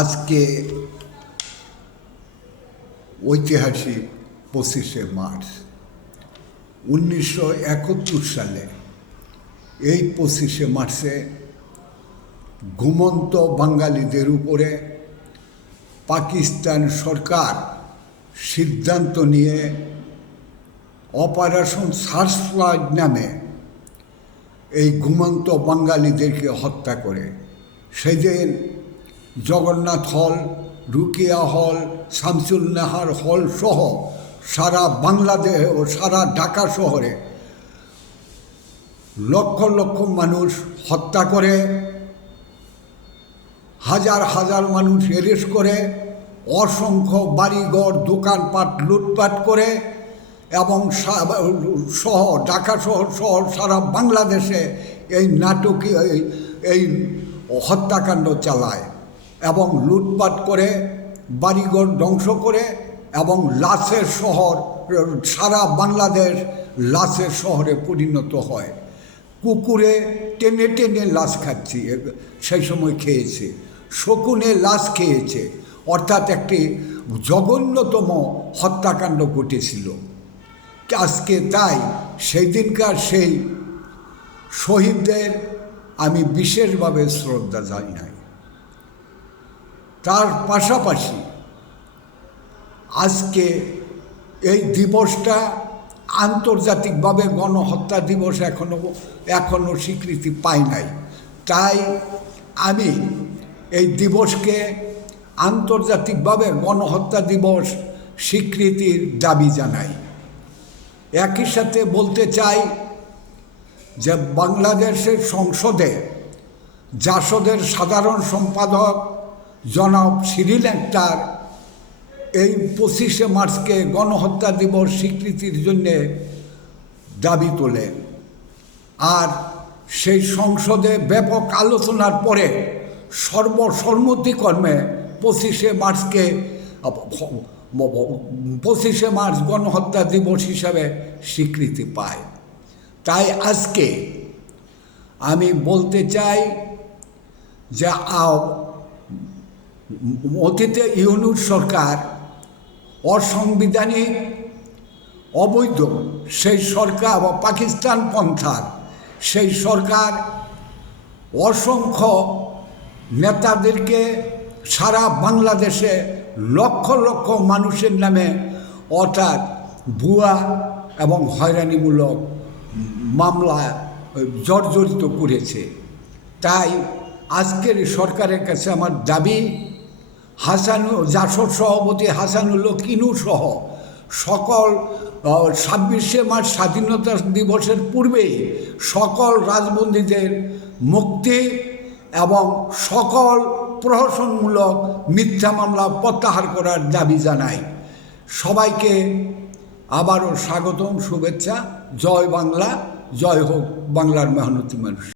আজকে ঐতিহাসিক 25শে মার্চ 1971 সালে এই 25শে মার্চে ঘুমন্ত বাঙালিদের উপরে পাকিস্তান সরকার সিদ্ধান্ত নিয়ে অপারেশন সার্চলাইট নামে এই ঘুমন্ত বাঙালিদেরকে হত্যা করে। সেদিন জগন্নাথ হল, রুকিয়া হল, শামসুল নাহার হল সহ সারা বাংলাদেশ ও সারা ঢাকা শহরে লক্ষ লক্ষ মানুষ হত্যা করে, হাজার হাজার মানুষ অ্যারেস্ট করে, অসংখ্য বাড়িঘর দোকানপাট লুটপাট করে এবং সহ ঢাকা শহর সহ সারা বাংলাদেশে এই নাটকীয় এই হত্যাকাণ্ড চালায় এবং লুটপাট করে, বাড়িঘর ধ্বংস করে এবং লাশের শহর, সারা বাংলাদেশ লাশের শহরে পরিণত হয়। কুকুরে টেনে টেনে লাশ খাচ্ছি, সেই সময় খেয়েছে, শকুনে লাশ খেয়েছে, অর্থাৎ একটি জঘন্যতম হত্যাকাণ্ড ঘটেছিল। আজকে তাই সেই দিনকার সেই শহীদদের আমি বিশেষভাবে শ্রদ্ধা জানাই। তার পাশাপাশি আজকে এই দিবসটা আন্তর্জাতিকভাবে গণহত্যা দিবস এখনও স্বীকৃতি পায় নাই। তাই আমি এই দিবসকে আন্তর্জাতিকভাবে গণহত্যা দিবস স্বীকৃতির দাবি জানাই। একই সাথে বলতে চাই যে বাংলাদেশের সংসদে জাসদের সাধারণ সম্পাদক জনাব শিরিন আক্তার এই 25শে মার্চকে গণহত্যা দিবস স্বীকৃতির জন্যে দাবি তোলেন। আর সেই সংসদে ব্যাপক আলোচনার পরে সর্বসম্মতিক্রমে 25শে মার্চকে 25শে মার্চ গণহত্যা দিবস হিসাবে স্বীকৃতি পায়। তাই আজকে আমি বলতে চাই যে অতীতে ইউনূস সরকার অসাংবিধানিক, অবৈধ সেই সরকার বা পাকিস্তান পন্থার সেই সরকার অসংখ্য নেতাদেরকে সারা বাংলাদেশে লক্ষ লক্ষ মানুষের নামে অর্থাৎ ভুয়া এবং হয়রানিমূলক মামলা জর্জরিত করেছে। তাই আজকের সরকারের কাছে আমার দাবি, জাসদ সভাপতি হাসানুল হক ইনু সহ সকল 26শে মার্চ স্বাধীনতা দিবসের পূর্বেই সকল রাজবন্দীদের মুক্তি এবং সকল প্রহসনমূলক মিথ্যা মামলা প্রত্যাহার করার দাবি জানাই। সবাইকে আবারও স্বাগতম, শুভেচ্ছা। জয় বাংলা, জয় হোক বাংলার মেহনতি মানুষ।